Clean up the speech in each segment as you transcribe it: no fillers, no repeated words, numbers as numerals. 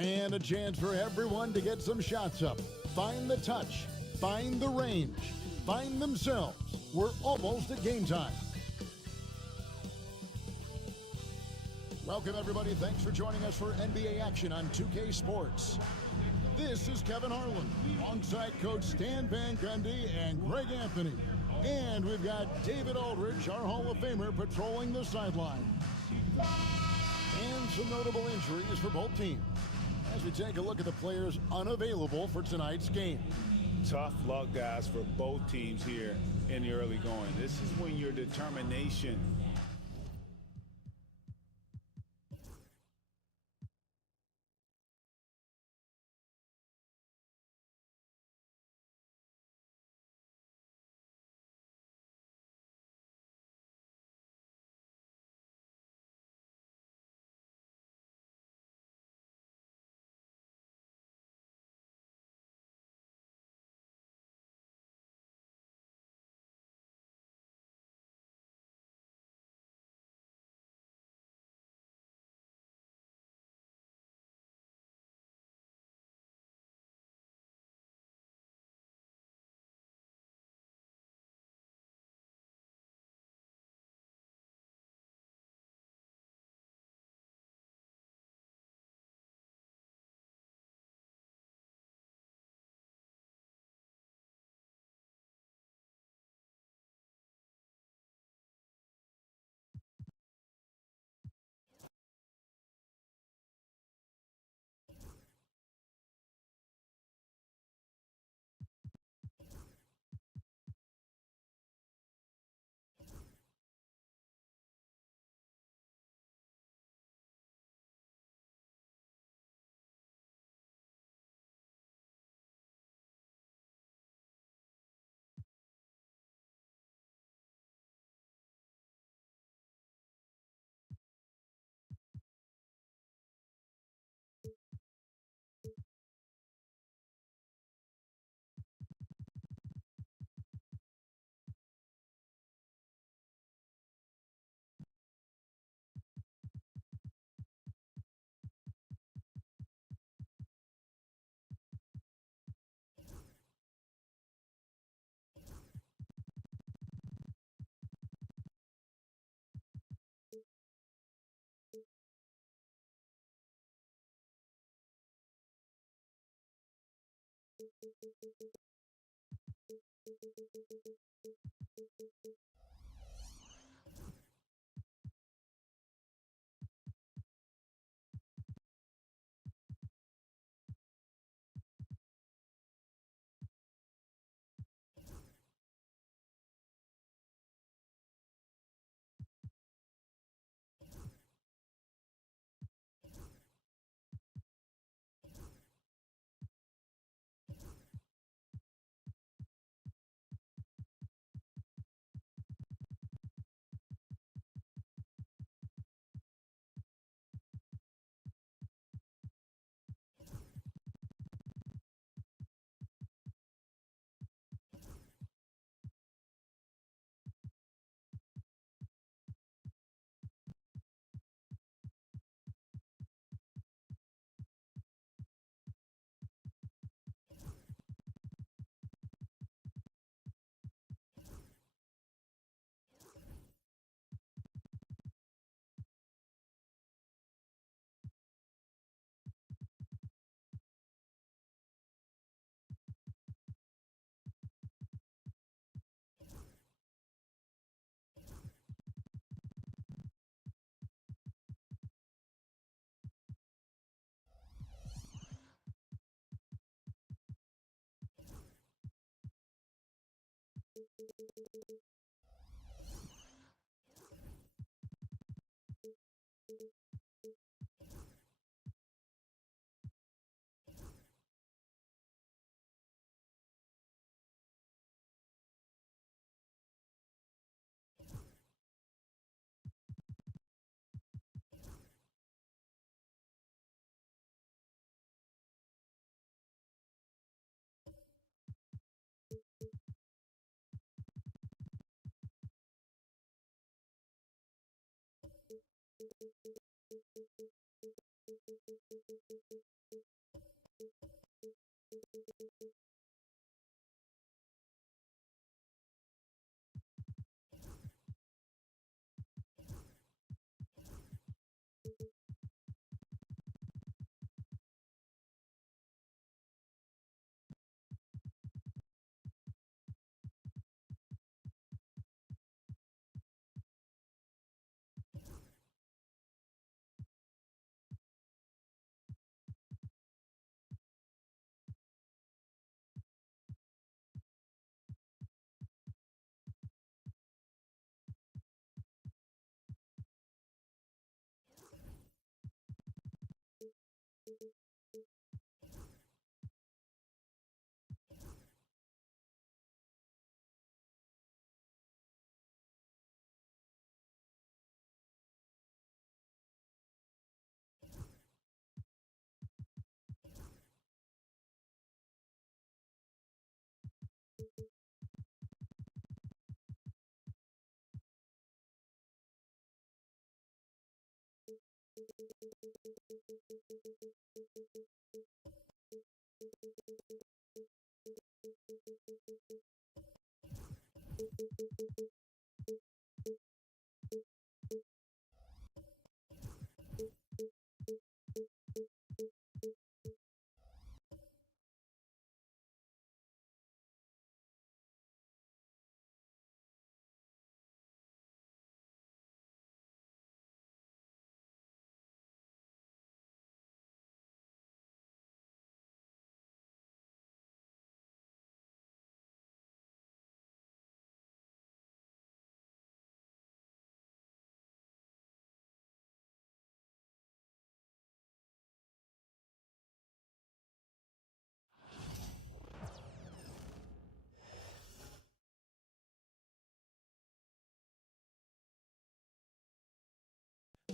And a chance for everyone to get some shots up. Find the touch. Find the range. Find themselves. We're almost at game time. Welcome, everybody. Thanks for joining us for NBA action on 2K Sports. This is Kevin Harlan, alongside Coach Stan Van Gundy and Greg Anthony. And we've got David Aldridge, our Hall of Famer, patrolling the sideline. And some notable injuries for both teams, as we take a look at the players unavailable for tonight's game. Tough luck, guys, for both teams here in the early going. This is when your determination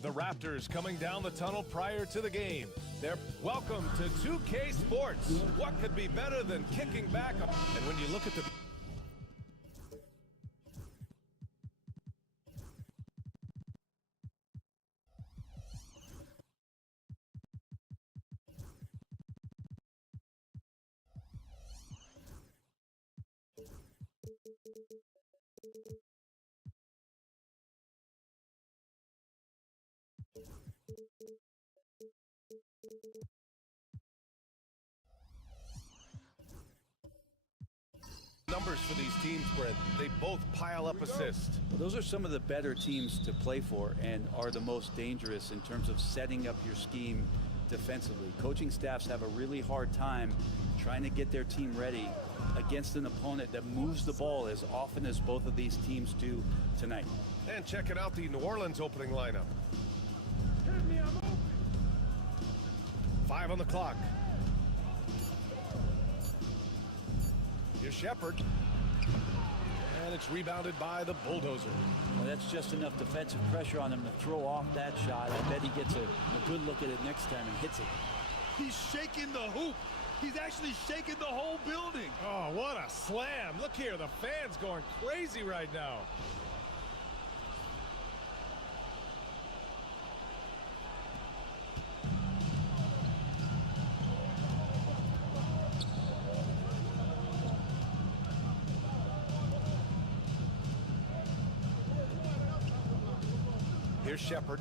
The Raptors coming down the tunnel prior to the game. They're welcome to 2K Sports. What could be better than kicking back? And when you look at the numbers for these teams, Brent, they both pile up assists. Well, those are some of the better teams to play for and are the most dangerous in terms of setting up your scheme defensively. Coaching staffs have a really hard time trying to get their team ready against an opponent that moves the ball as often as both of these teams do tonight. And checking out the New Orleans opening lineup. 5 on the clock. Here's Shepard. And it's rebounded by the Bulldozer. Well, that's just enough defensive pressure on him to throw off that shot. I bet he gets a good look at it next time and hits it. He's shaking the hoop. He's actually shaking the whole building. Oh, what a slam. Look here, the fans going crazy right now. Here's Shepard.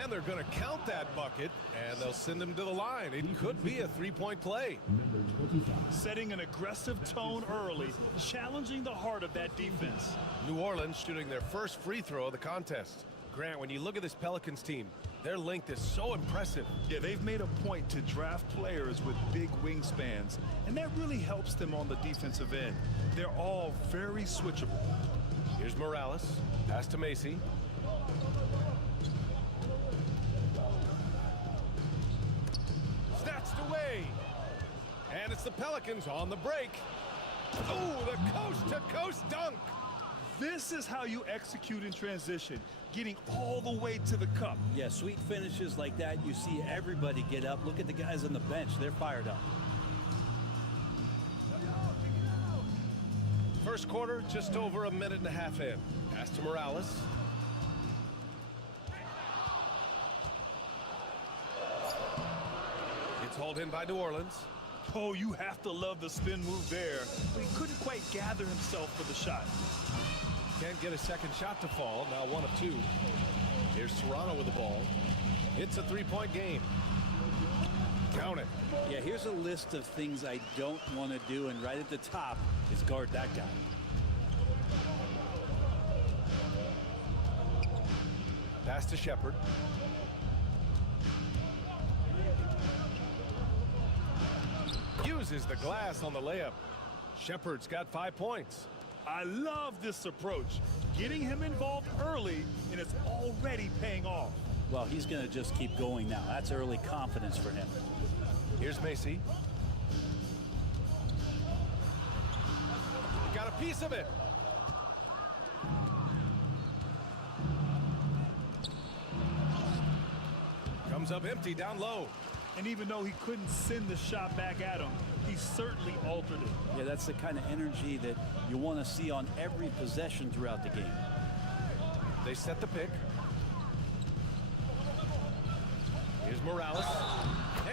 And they're going to count that bucket, and they'll send him to the line. It could be a three-point play. Setting an aggressive tone early, challenging the heart of that defense. New Orleans shooting their first free throw of the contest. Grant, when you look at this Pelicans team, their length is so impressive. Yeah, they've made a point to draft players with big wingspans, and that really helps them on the defensive end. They're all very switchable. Here's Morales. Pass to Macy. Snatched away. And it's the Pelicans on the break. Oh, the coast-to-coast dunk. This is how you execute in transition, getting all the way to the cup. Yeah, sweet finishes like that, you see everybody get up. Look at the guys on the bench. They're fired up. First quarter, just over a minute and a half in. Pass to Morales. It's hauled in by New Orleans. Oh, you have to love the spin move there. But he couldn't quite gather himself for the shot. Can't get a second shot to fall. Now 1 of 2. Here's Toronto with the ball. It's a 3-point game. Count it. Yeah, here's a list of things I don't want to do, and right at the top is guard that guy. Pass to Shepherd. Uses the glass on the layup. Shepherd's got 5 points. I love this approach. Getting him involved early, and it's already paying off. Well, he's going to just keep going now. That's early confidence for him. Here's Macy. Got a piece of it. Comes up empty down low. And even though he couldn't send the shot back at him, he certainly altered it. Yeah, that's the kind of energy that you want to see on every possession throughout the game. They set the pick. Here's Morales.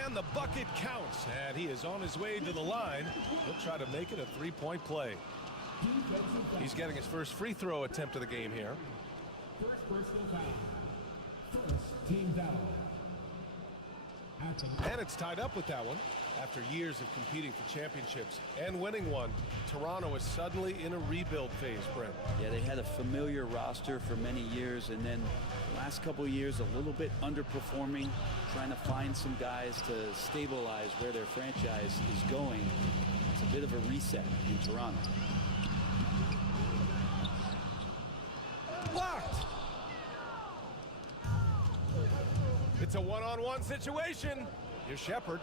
And the bucket counts. And he is on his way to the line. He'll try to make it a 3-point play. He's getting his first free throw attempt of the game here. First personal foul. First team foul. And it's tied up with that one. After years of competing for championships and winning one, Toronto is suddenly in a rebuild phase, Brent. Yeah, they had a familiar roster for many years, and then the last couple of years a little bit underperforming, trying to find some guys to stabilize where their franchise is going. It's a bit of a reset in Toronto. Blocked! It's a one-on-one situation. Here's Shepherd.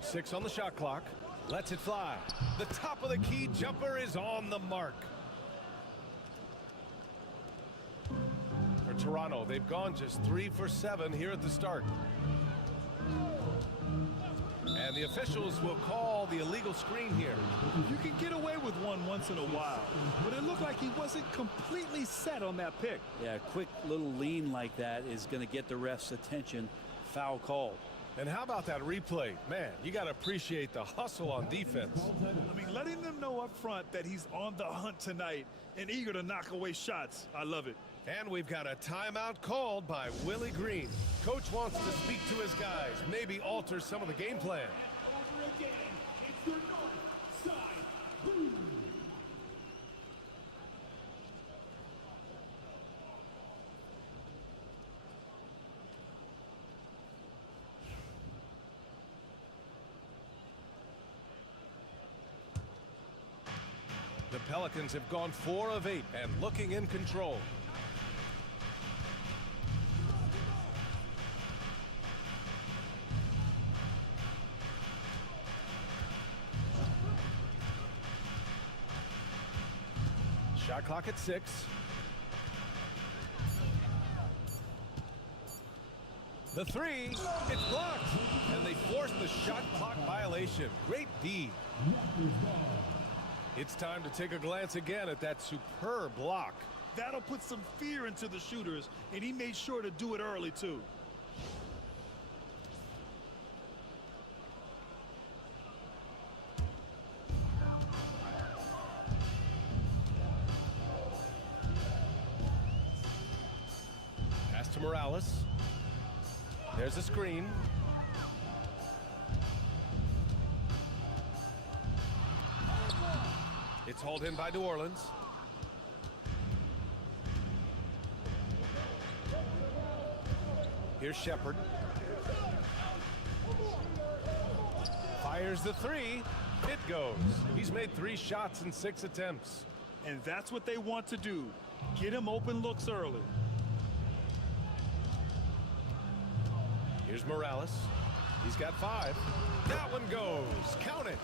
Six on the shot clock. Lets it fly. The top of the key jumper is on the mark. For Toronto, they've gone just 3 for 7 here at the start. And the officials will call the illegal screen here. You can get away with one once in a while, but it looked like he wasn't completely set on that pick. Yeah, a quick little lean like that is going to get the ref's attention. Foul called. And how about that replay? Man, you got to appreciate the hustle on defense. I mean, letting them know up front that he's on the hunt tonight and eager to knock away shots. I love it. And we've got a timeout called by Willie Green. Coach wants to speak to his guys, maybe alter some of the game plan. Over again, it's your north side. Boom. The Pelicans have gone 4 of 8 and looking in control. Shot clock at 6. The 3, it's blocked, and they force the shot clock violation. Great D. It's time to take a glance again at that superb block. That'll put some fear into the shooters, and he made sure to do it early, too. Pass to Morales. There's a screen. It's hauled in by New Orleans. Here's Shepherd. Fires the 3. It goes. He's made 3 shots in 6 attempts. And that's what they want to do. Get him open looks early. Here's Morales. He's got 5. That one goes. Count it.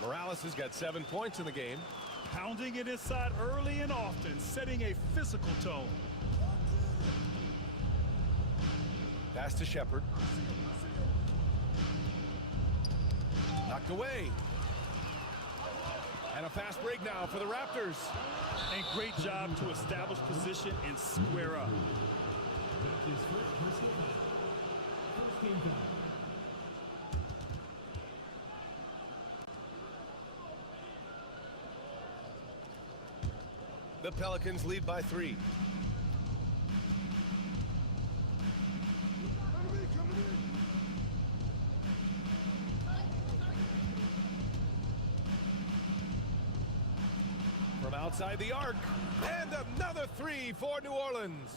Morales has got 7 points in the game. Pounding it inside early and often, setting a physical tone. Pass to Shepard. Knocked away. And a fast break now for the Raptors. And great job to establish position and square up. His first personal foul. First team foul. The Pelicans lead by 3. From outside the arc, and another 3 for New Orleans.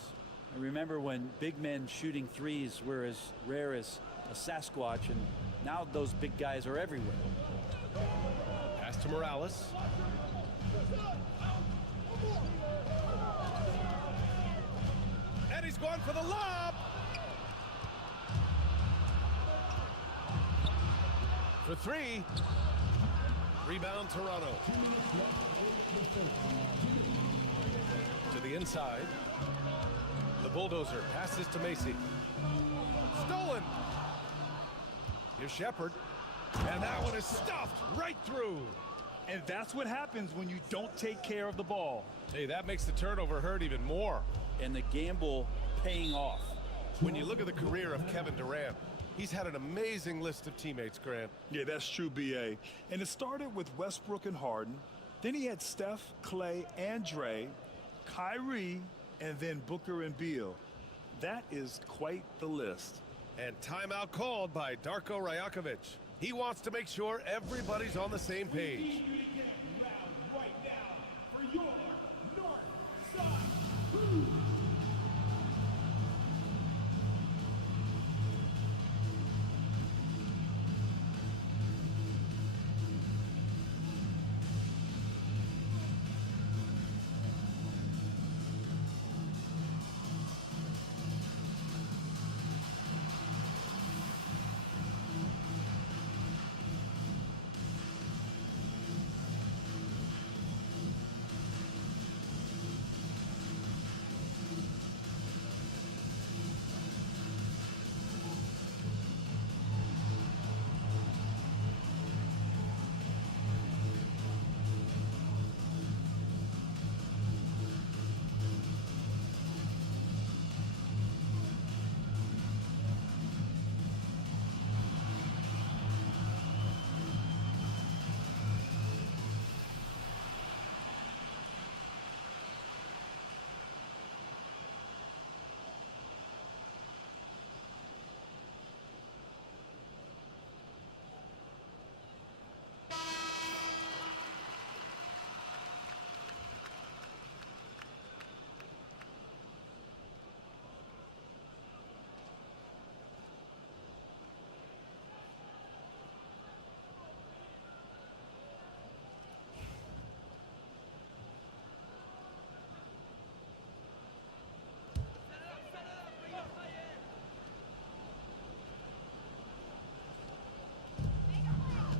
I remember when big men shooting threes were as rare as a Sasquatch, and now those big guys are everywhere. Pass to Morales. And he's going for the lob. For 3. Rebound Toronto. To the inside. The bulldozer passes to Macy. Stolen. Here's Shepard. And that one is stuffed right through. And that's what happens when you don't take care of the ball. Hey, that makes the turnover hurt even more. And the gamble paying off. When you look at the career of Kevin Durant, he's had an amazing list of teammates, Grant. Yeah, that's true, B.A. And it started with Westbrook and Harden. Then he had Steph, Clay, and Dre, Kyrie, and then Booker and Beal. That is quite the list. And timeout called by Darko Rajakovic. He wants to make sure everybody's on the same page. Round right now for your North Side.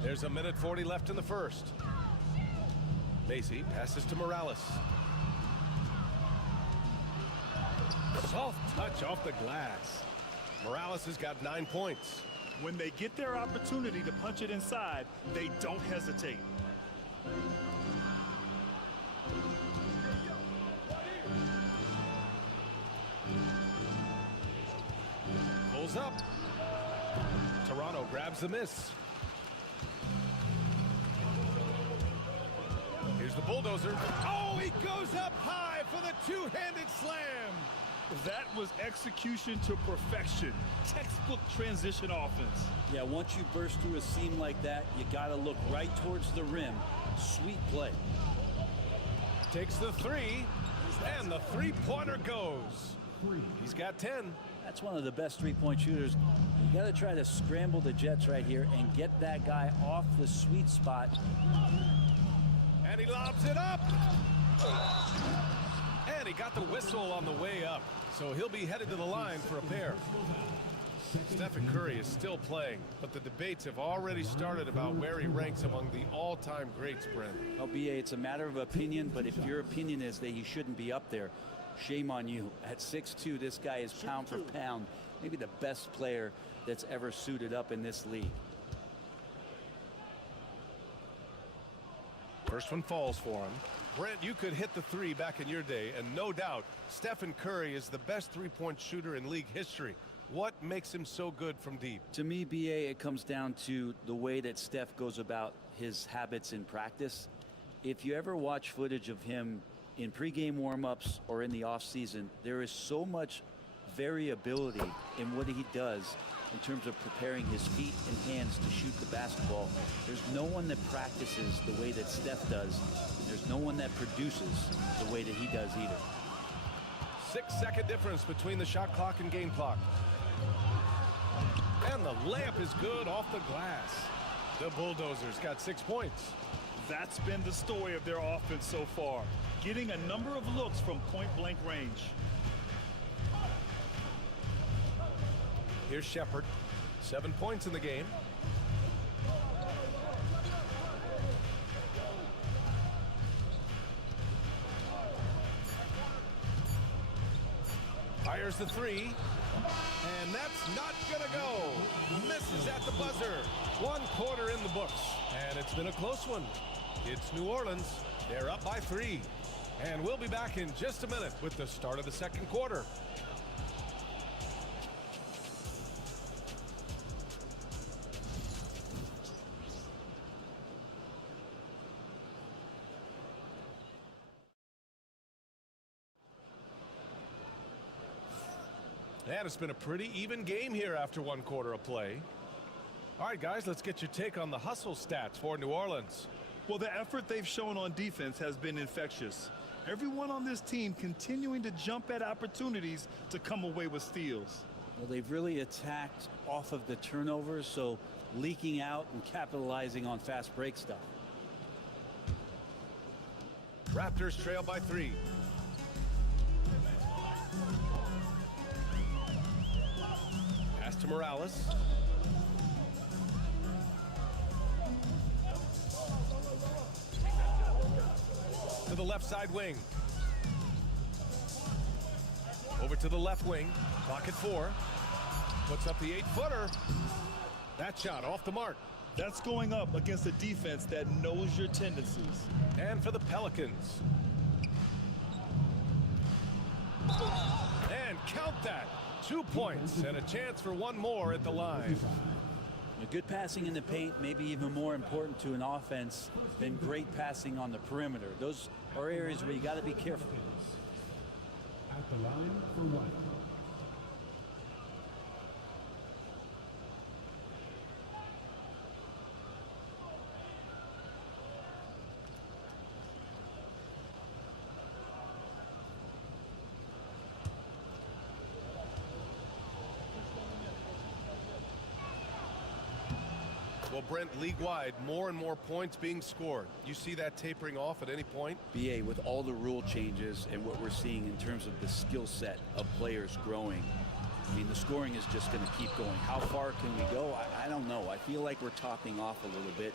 There's a minute 40 left in the first. Macy passes to Morales. Soft touch off the glass. Morales has got 9 points. When they get their opportunity to punch it inside, they don't hesitate. Pulls up. Toronto grabs the miss. Here's the bulldozer. Oh, he goes up high for the two-handed slam. That was execution to perfection. Textbook transition offense. Yeah, once you burst through a seam like that, you got to look right towards the rim. Sweet play. Takes the 3, and the three-pointer goes. He's got 10. That's one of the best three-point shooters. You got to try to scramble the Jets right here and get that guy off the sweet spot. And he lobs it up. And he got the whistle on the way up. So he'll be headed to the line for a pair. Stephen Curry is still playing, but the debates have already started about where he ranks among the all-time greats, Brent. Well, BA, it's a matter of opinion, but if your opinion is that he shouldn't be up there, shame on you. At 6'2", this guy is pound for pound maybe the best player that's ever suited up in this league. First one falls for him. Brent, you could hit the three back in your day, and no doubt Stephen Curry is the best three-point shooter in league history. What makes him so good from deep? To me, BA, it comes down to the way that Steph goes about his habits in practice. If you ever watch footage of him in pregame warm-ups or in the offseason, there is so much variability in what he does in terms of preparing his feet and hands to shoot the basketball. There's no one that practices the way that Steph does, and there's no one that produces the way that he does either. 6-second difference between the shot clock and game clock. And the layup is good off the glass. The Bulldozers got 6 points. That's been the story of their offense so far, getting a number of looks from point-blank range. Here's Shepard. 7 points in the game. Fires the three. And that's not gonna go. Misses at the buzzer. 1 quarter in the books. And it's been a close one. It's New Orleans. They're up by 3. And we'll be back in just a minute with the start of the second quarter. And it's been a pretty even game here after 1 quarter of play. All right, guys, let's get your take on the hustle stats for New Orleans. Well, the effort they've shown on defense has been infectious. Everyone on this team continuing to jump at opportunities to come away with steals. Well, they've really attacked off of the turnovers, so leaking out and capitalizing on fast break stuff. Raptors trail by 3. Pass to Morales. To the left side wing. Over to the left wing. Clock at 4. Puts up the 8-footer. That shot off the mark. That's going up against a defense that knows your tendencies. And for the Pelicans. And count that. 2 points and a chance for one more at the line. Good passing in the paint may be even more important to an offense than great passing on the perimeter. Those are areas where you got to be careful. At the line for 1. Well, Brent, league-wide, more and more points being scored. You see that tapering off at any point? BA, with all the rule changes and what we're seeing in terms of the skill set of players growing, I mean, the scoring is just going to keep going. How far can we go? I don't know. I feel like we're topping off a little bit.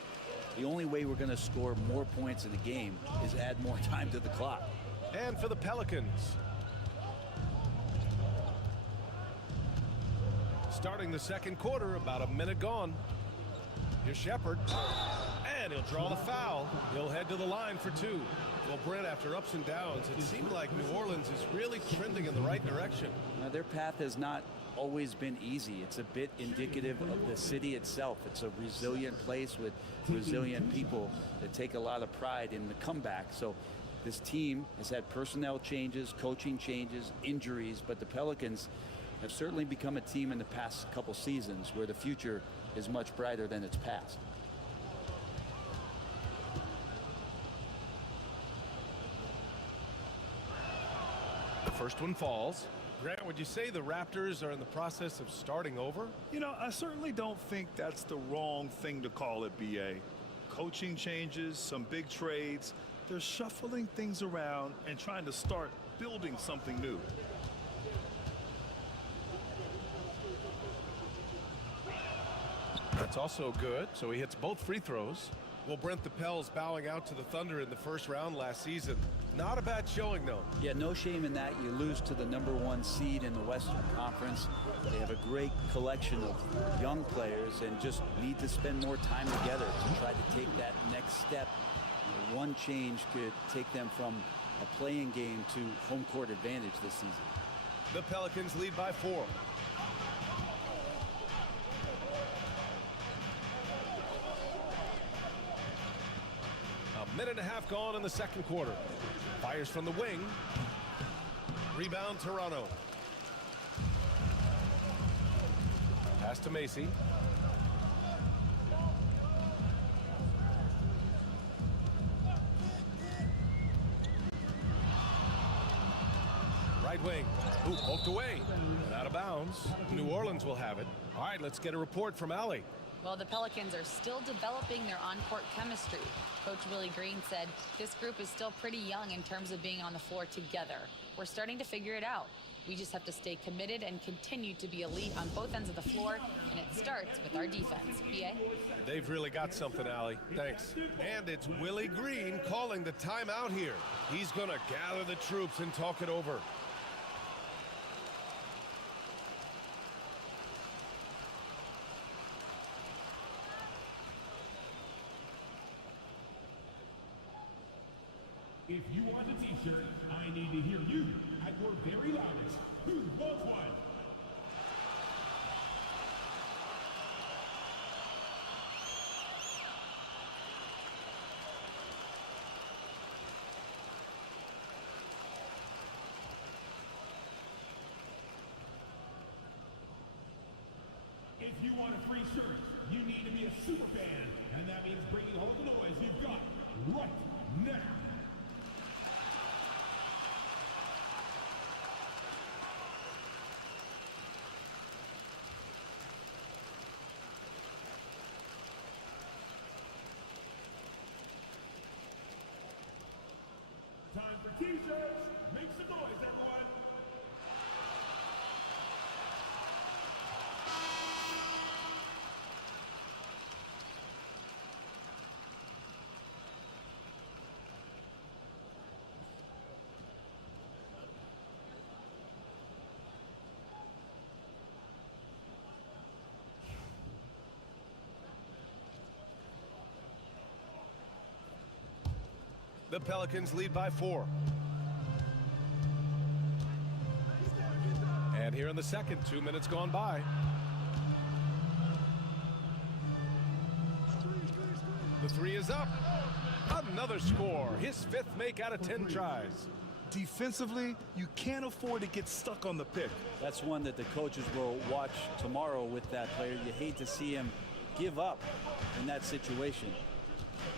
The only way we're going to score more points in the game is add more time to the clock. And for the Pelicans. Starting the second quarter, about a minute gone. Here's Shepard, and he'll draw the foul. He'll head to the line for 2. Well, Brent, after ups and downs, it seemed like New Orleans is really trending in the right direction. Their path has not always been easy. It's a bit indicative of the city itself. It's a resilient place with resilient people that take a lot of pride in the comeback. So this team has had personnel changes, coaching changes, injuries, but the Pelicans have certainly become a team in the past couple seasons where the future is much brighter than its past. The first one falls. Grant, would you say the Raptors are in the process of starting over? You know, I certainly don't think that's the wrong thing to call it, BA. Coaching changes, some big trades. They're shuffling things around and trying to start building something new. That's also good, so he hits both free throws. Well, Brent, the Pels bowing out to the Thunder in the first round last season. Not a bad showing, though. Yeah, no shame in that. You lose to the #1 seed in the Western Conference. They have a great collection of young players and just need to spend more time together to try to take that next step. You know, one change could take them from a playing game to home court advantage this season. The Pelicans lead by 4. A minute and a half gone in the second quarter. Fires from the wing. Rebound Toronto. Pass to Macy. Right wing. Ooh, poked away. And out of bounds. New Orleans will have it. All right, let's get a report from Allie. Well, the Pelicans are still developing their on-court chemistry. Coach Willie Green said this group is still pretty young in terms of being on the floor together. We're starting to figure it out. We just have to stay committed and continue to be elite on both ends of the floor, and it starts with our defense. BA? They've really got something, Allie. Thanks. And it's Willie Green calling the timeout here. He's going to gather the troops and talk it over. If you want a t-shirt, I need to hear you at your very loudest. Who wants one? If you want a free shirt, you need to be a super fan, and that means bringing all the noise you've got right now. Time for t-shirts. Make some noise, everyone. The Pelicans lead by 4. And here in the second, 2 minutes gone by. The three is up. Another score. His 5th make out of 10 tries. Defensively, you can't afford to get stuck on the pick. That's one that the coaches will watch tomorrow with that player. You hate to see him give up in that situation.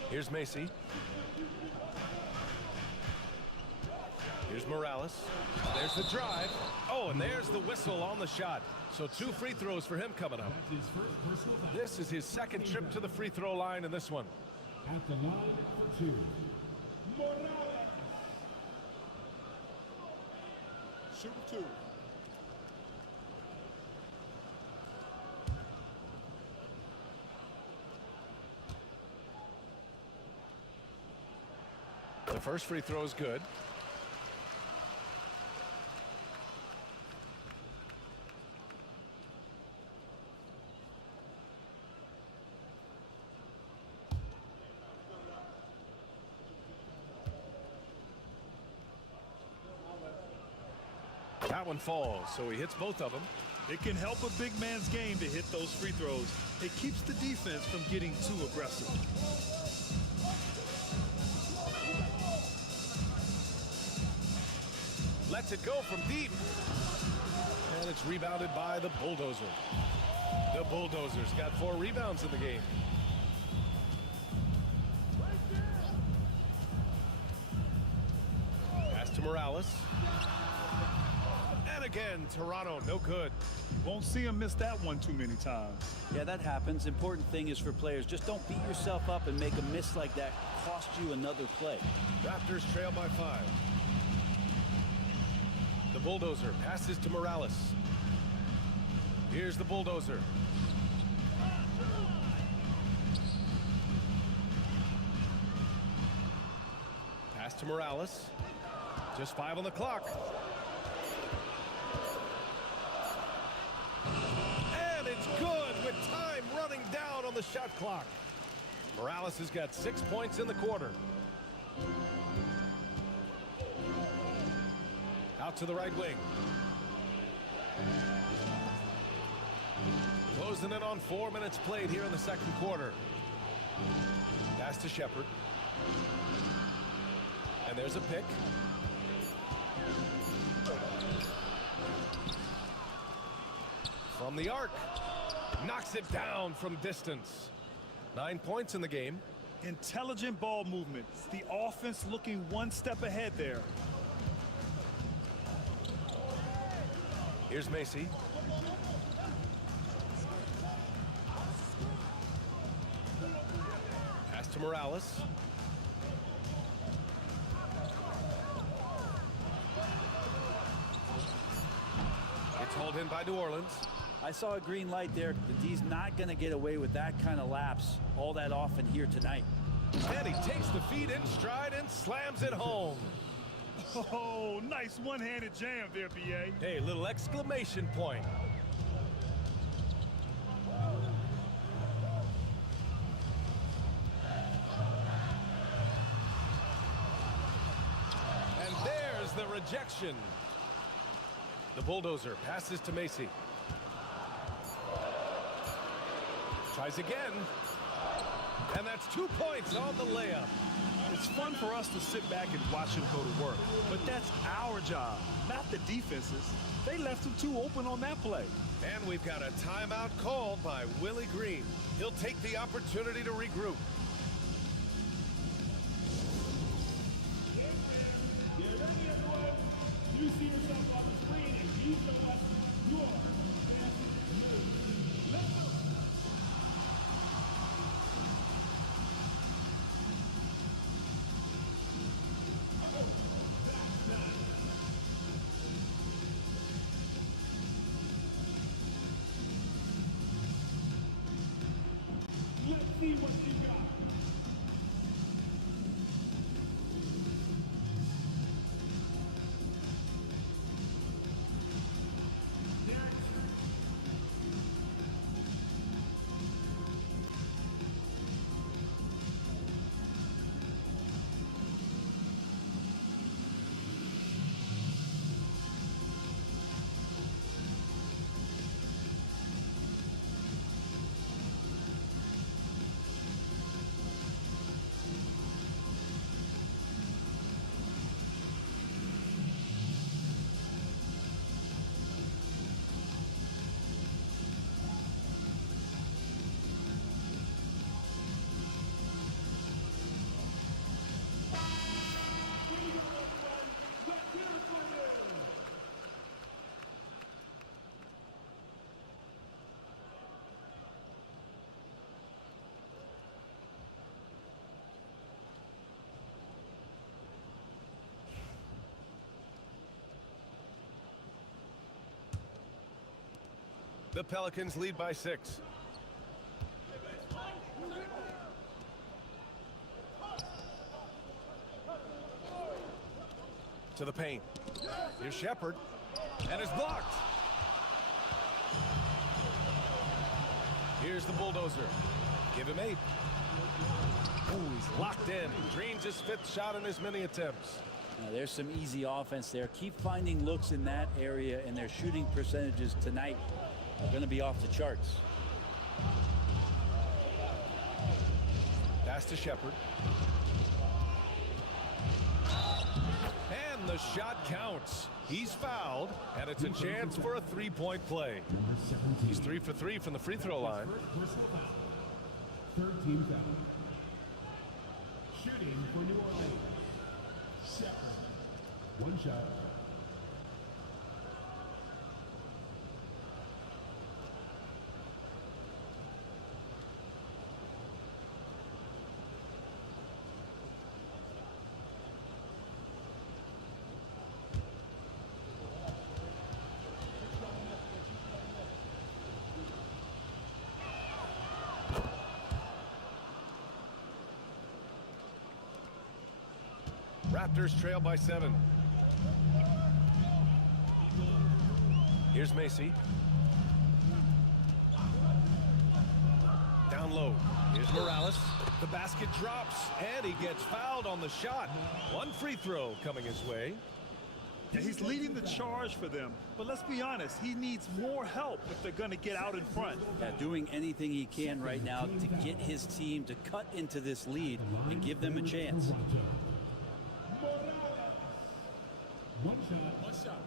Here's Macy. Here's Morales. There's the drive. Oh, and there's the whistle on the shot. So 2 free throws for him coming up. That's his first personal foul. This is his second trip to the free throw line in this one. At the line for 2. Morales. Super 2. The first free throw is good. That one falls, so he hits both of them. It can help a big man's game to hit those free throws. It keeps the defense from getting too aggressive. Lets it go from deep. And it's rebounded by the Bulldozer. The Bulldozers got 4 rebounds in the game. Pass to Morales. And again, Toronto, no good. Won't see him miss that one too many times. Yeah, that happens. Important thing is for players, just don't beat yourself up and make a miss like that cost you another play. Raptors trail by 5. The Bulldozer passes to Morales. Here's the Bulldozer. Pass to Morales. Just 5 on the clock. And it's good with time running down on the shot clock. Morales has got 6 points in the quarter. Out to the right wing. Closing in on 4 minutes played here in the second quarter. Pass to Shepard. And there's a pick. From the arc. Knocks it down from distance. 9 points in the game. Intelligent ball movement. The offense looking one step ahead there. Here's Macy. Pass to Morales. It's hauled in by New Orleans. I saw a green light there. The D's not going to get away with that kind of lapse all that often here tonight. And he takes the feed in stride and slams it home. Oh, nice one-handed jam there, B.A. Hey, little exclamation point. And there's the rejection. The bulldozer passes to Macy. Tries again. And that's 2 points on the layup. It's fun for us to sit back and watch him go to work, but that's our job, not the defense's. They left him too open on that play. And we've got a timeout called by Willie Green. He'll take the opportunity to regroup. Get ready, everyone. You see yourself on the screen and use the West your best move. Let's go. Let's see what you got. The Pelicans lead by 6. To the paint. Here's Shepard. And it's blocked. Here's the bulldozer. Give him 8. Oh, he's locked in. Green's his 5th shot in his many attempts. Now, there's some easy offense there. Keep finding looks in that area, and their shooting percentages tonight are going to be off the charts. Pass to Shepard. And the shot counts. He's fouled, and it's a chance for a 3-point play. He's 3 for 3 from the free throw line. Third team foul. Shooting for New Orleans. Shepard. One shot. Raptors trail by 7. Here's Macy. Down low. Here's Morales. The basket drops, and he gets fouled on the shot. One free throw coming his way. Yeah, he's leading the charge for them, but let's be honest, he needs more help if they're going to get out in front. Yeah, doing anything he can right now to get his team to cut into this lead and give them a chance. One shot.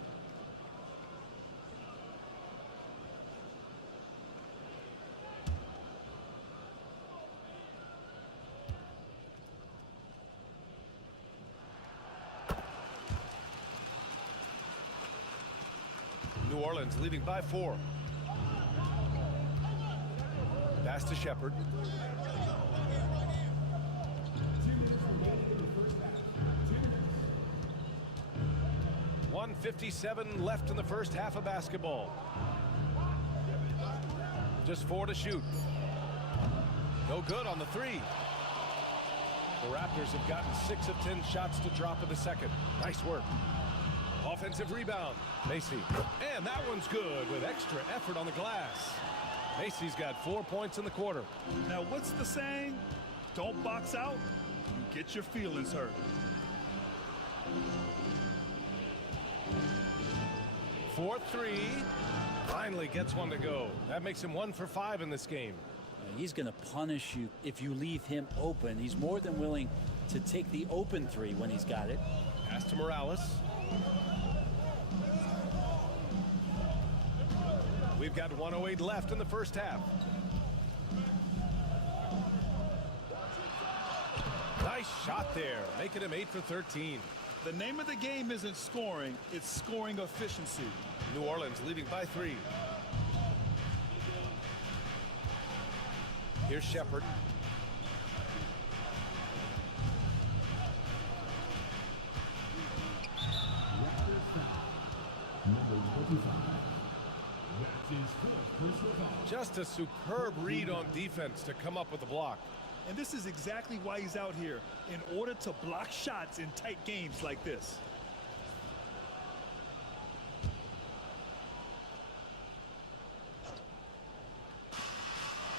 New Orleans leading by 4. Pass to Shepard. .157 left in the first half of basketball. Just 4 to shoot. No good on the 3. The Raptors have gotten 6 of 10 shots to drop in the second. Nice work. Offensive rebound. Macy. And that one's good with extra effort on the glass. Macy's got 4 points in the quarter. Now, what's the saying? Don't box out, you get your feelings hurt. 4-3. Finally gets one to go. That makes him 1 for 5 in this game. He's going to punish you if you leave him open. He's more than willing to take the open 3 when he's got it. Pass to Morales. We've got 1:08 left in the first half. Nice shot there, making him 8 for 13. The name of the game isn't scoring, it's scoring efficiency. New Orleans leading by 3. Here's Shepard. Just a superb read on defense to come up with the block. And this is exactly why he's out here, in order to block shots in tight games like this.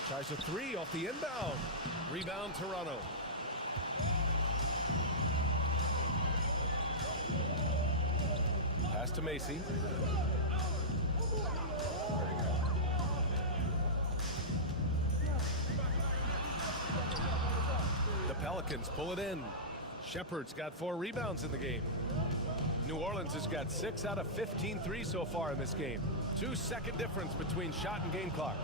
Tries a 3 off the inbound. Rebound Toronto. Pass to Macy. The Pelicans pull it in. Shepard's got 4 rebounds in the game. New Orleans has got 6 out of 15 threes so far in this game. 2-second difference between shot and game clock.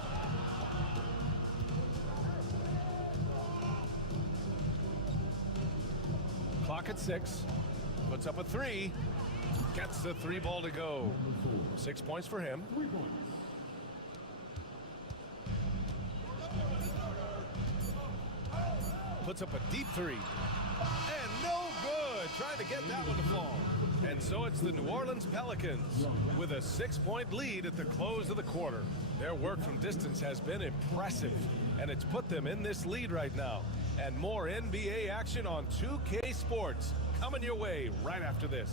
Clock at 6. Puts up a 3. Gets the 3 ball to go. 6 points for him. Puts up a deep 3. And no good. Trying to get that one to fall. And so it's the New Orleans Pelicans with a 6-point lead at the close of the quarter. Their work from distance has been impressive, and it's put them in this lead right now. And more NBA action on 2K Sports coming your way right after this.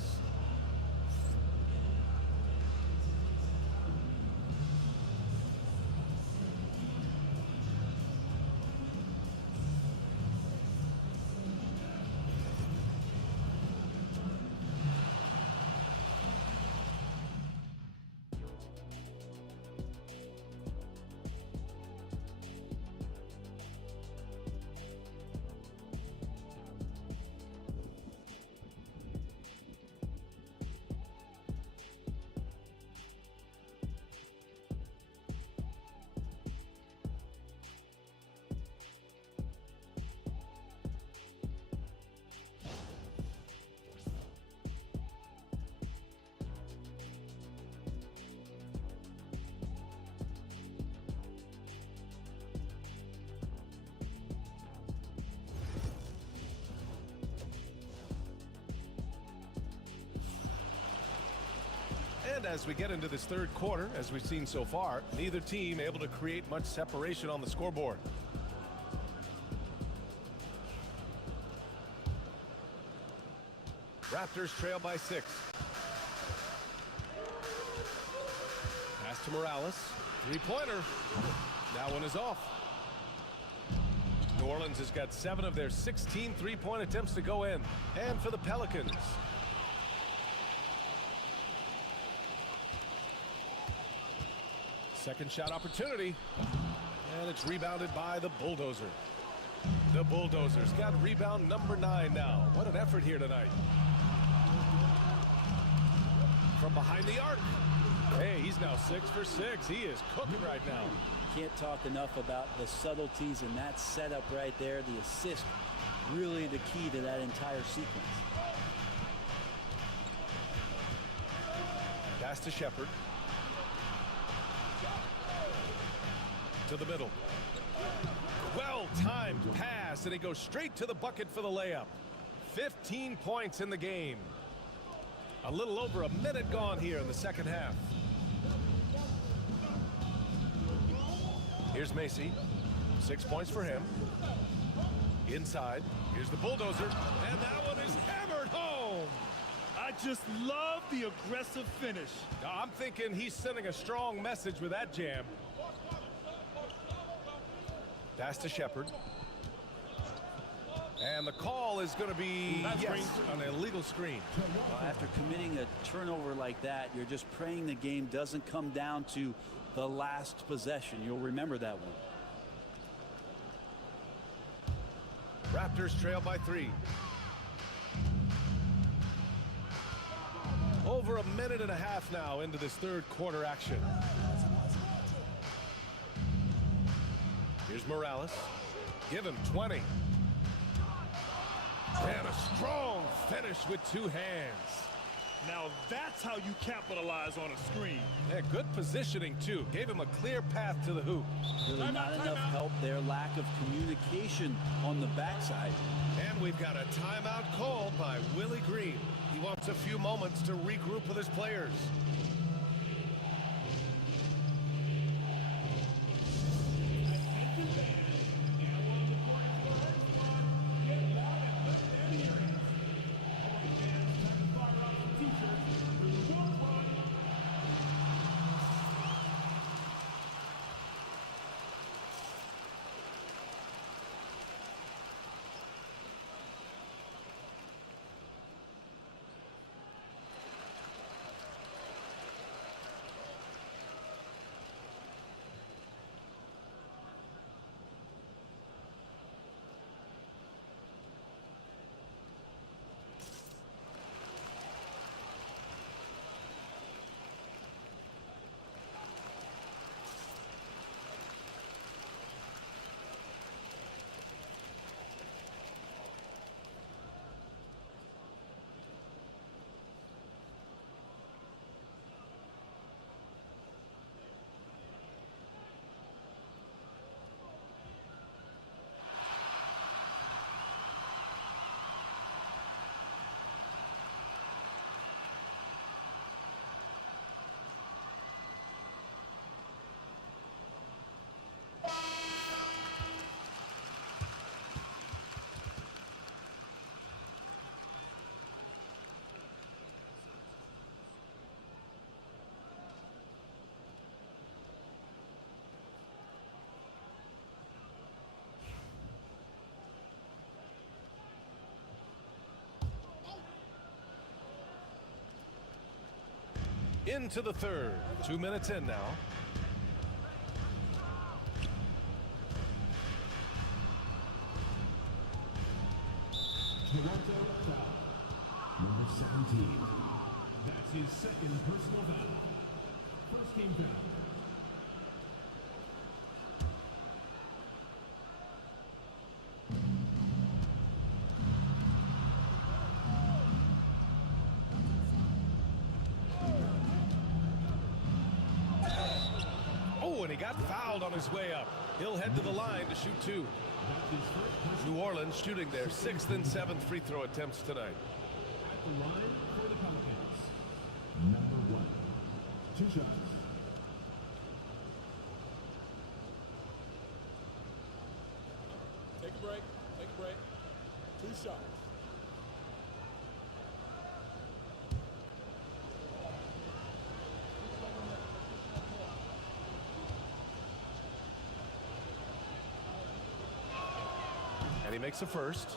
And as we get into this third quarter, as we've seen so far, neither team able to create much separation on the scoreboard. Raptors trail by 6. Pass to Morales. Three-pointer. That one is off. New Orleans has got 7 of their 16 three-point attempts to go in. And for the Pelicans. Second shot opportunity. And it's rebounded by the Bulldozer. The Bulldozers got rebound number 9 now. What an effort here tonight. From behind the arc. Hey, he's now 6 for 6. He is cooking right now. Can't talk enough about the subtleties in that setup right there. The assist, really the key to that entire sequence. Pass to Shepard. To the middle. Well-timed pass, and he goes straight to the bucket for the layup. 15 points in the game. A little over a minute gone here in the second half. Here's Macy. 6 points for him. Inside. Here's the Bulldozer. And that one is hammered home. I just love the aggressive finish. I'm thinking he's sending a strong message with that jam. Pass to Shepard. And the call is going to be, yes, an illegal screen. Well, after committing a turnover like that, you're just praying the game doesn't come down to the last possession. You'll remember that one. Raptors trail by 3. Over a minute and a half now into this third quarter action. Here's Morales. Give him 20. And a strong finish with 2 hands. Now that's how you capitalize on a screen. Yeah, good positioning, too. Gave him a clear path to the hoop. Really not enough help there. Lack of communication on the backside. And we've got a timeout called by Willie Green. He wants a few moments to regroup with his players. Into the third. 2 minutes in now. Toronto foul. Number 17. That's his second personal foul. First team foul. And he got fouled on his way up. He'll head to the line to shoot 2. New Orleans shooting their 6th and 7th free throw attempts tonight. At the line for the Pelicans. Number 1. 2 shots. Take a break. 2 shots. And he makes the first.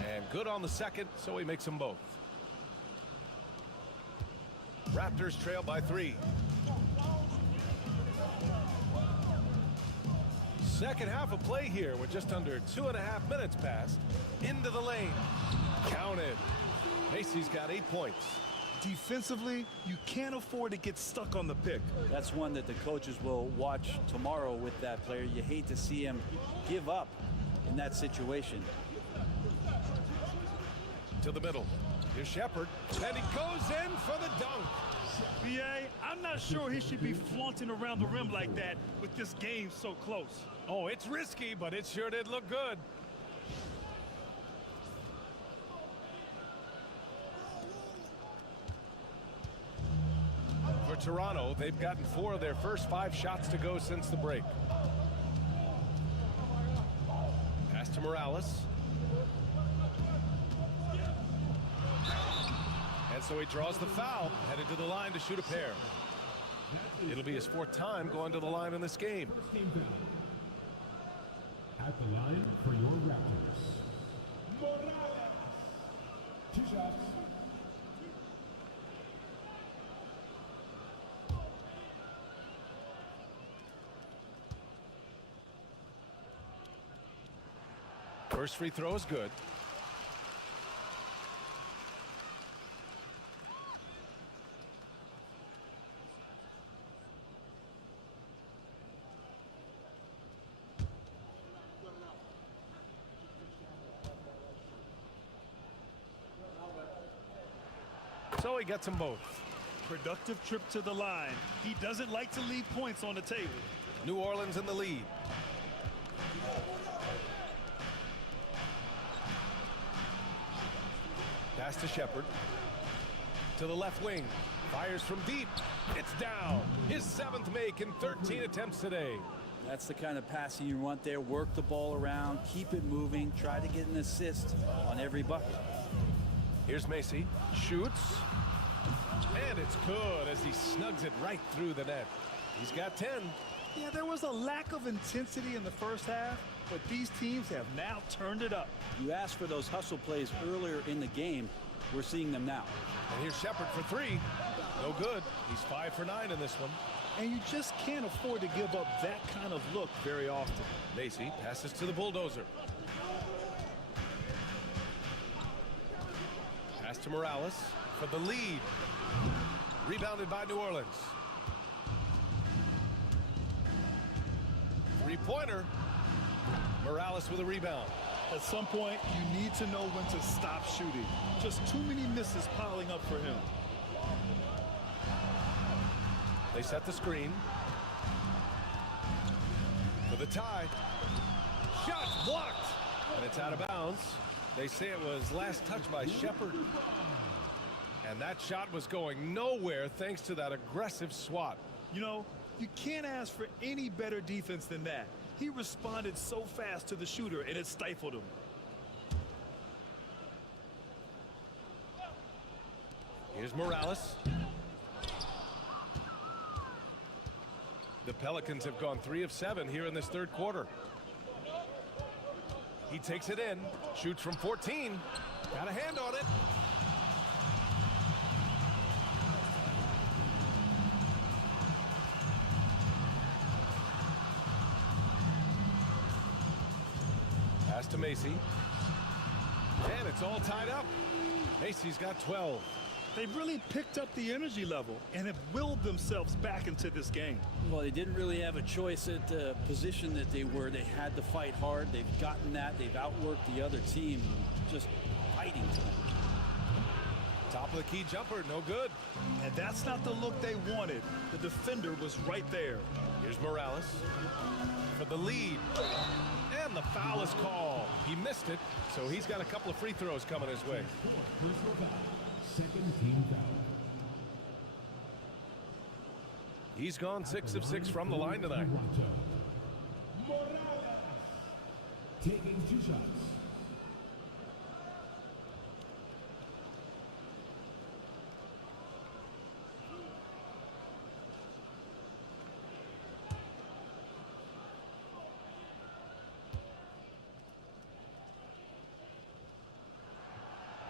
And good on the second, so he makes them both. Raptors trail by 3. Second half of play here with just under 2.5 minutes passed. Into the lane. Counted. Macy's got 8 points. Defensively, you can't afford to get stuck on the pick. That's one that the coaches will watch tomorrow with that player. You hate to see him give up in that situation. To the middle. Here's Shepard. And he goes in for the dunk. B.A., I'm not sure he should be flaunting around the rim like that with this game so close. Oh, it's risky, but it sure did look good. For Toronto, they've gotten 4 of their first 5 shots to go since the break. Pass to Morales. And so he draws the foul, headed to the line to shoot a pair. It'll be his 4th time going to the line in this game. At the line for your Raptors, Morales. 2 shots. First free throw is good. So he gets them both. Productive trip to the line. He doesn't like to leave points on the table. New Orleans in the lead. Pass to Shepard. To the left wing. Fires from deep. It's down. His 7th make in 13 attempts today. That's the kind of passing you want there. Work the ball around, keep it moving, try to get an assist on every bucket. Here's Macy. Shoots. And it's good as he snugs it right through the net. He's got 10. Yeah, there was a lack of intensity in the first half, but these teams have now turned it up. You asked for those hustle plays earlier in the game. We're seeing them now. And here's Shepard for 3. No good. He's 5 for 9 in this one. And you just can't afford to give up that kind of look very often. Macy passes to the bulldozer. Pass to Morales for the lead. Rebounded by New Orleans. 3-pointer. Morales with a rebound. At some point, you need to know when to stop shooting. Just too many misses piling up for him. They set the screen. For the tie. Shot's blocked. And it's out of bounds. They say it was last touched by Shepard. And that shot was going nowhere thanks to that aggressive swat. You know, you can't ask for any better defense than that. He responded so fast to the shooter, and it stifled him. Here's Morales. The Pelicans have gone 3 of 7 here in this 3rd quarter. He takes it in, shoots from 14. Got a hand on it. Pass to Macy. And it's all tied up. Macy's got 12. They've really picked up the energy level and have willed themselves back into this game. Well, they didn't really have a choice at the position that they were. They had to fight hard. They've gotten that. They've outworked the other team. Just fighting tonight. Top of the key jumper, no good. And that's not the look they wanted. The defender was right there. Here's Morales for the lead. And the foul is called. He missed it, so he's got a couple of free throws coming his way. Second team foul. He's gone 6 of 6 from the line tonight. Morales taking 2 shots.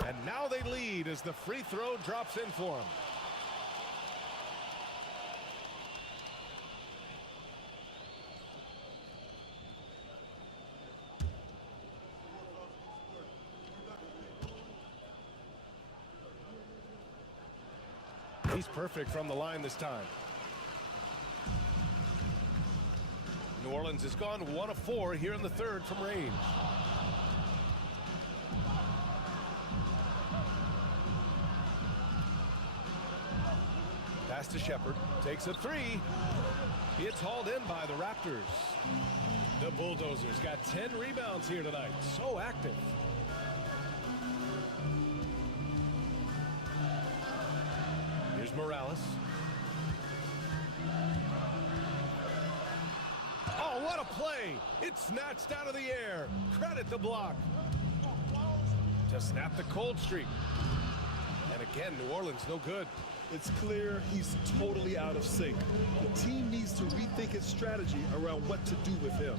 And now they lead as the free throw drops in for him. He's perfect from the line this time. New Orleans has gone 1 of 4 here in the third from range. Pass to Shepard, takes a 3. It's hauled in by the Raptors. The Bulldozers got 10 rebounds here tonight. So active. Here's Morales. Oh, what a play! It's snatched out of the air. Credit the block. To snap the cold streak. And again, New Orleans no good. It's clear he's totally out of sync. The team needs to rethink its strategy around what to do with him.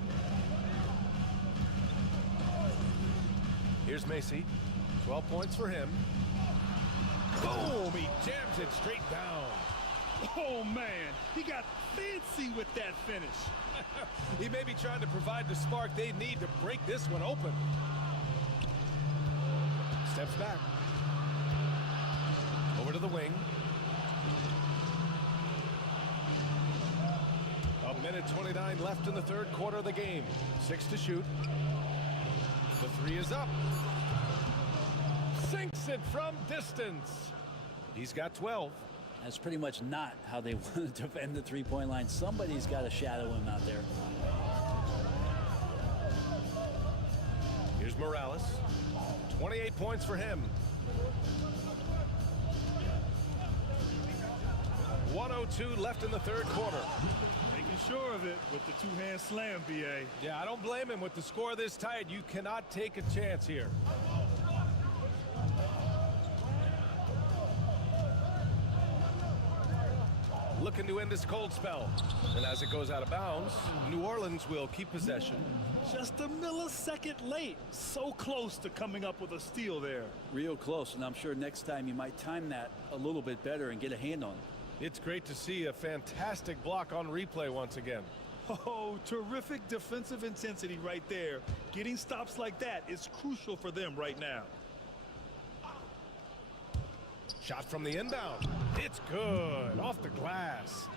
Here's Macy. 12 points for him. Boom! He jams it straight down. Oh, man, he got fancy with that finish. He may be trying to provide the spark they need to break this one open. Steps back. Over to the wing. A minute 29 left in the third quarter of the game. 6 to shoot. The 3 is up. Sinks it from distance. He's got 12. That's pretty much not how they want to defend the three-point line. Somebody's got to shadow him out there. Here's Morales. 28 points for him. 1:02 left in the third quarter. Making sure of it with the two-hand slam, B.A. Yeah, I don't blame him. With the score this tight, you cannot take a chance here. Looking to end this cold spell. And as it goes out of bounds, New Orleans will keep possession. Just a millisecond late. So close to coming up with a steal there. Real close, and I'm sure next time you might time that a little bit better and get a hand on it. It's great to see a fantastic block on replay once again. Oh, terrific defensive intensity right there. Getting stops like that is crucial for them right now. Shot from the inbound. It's good. Off the glass.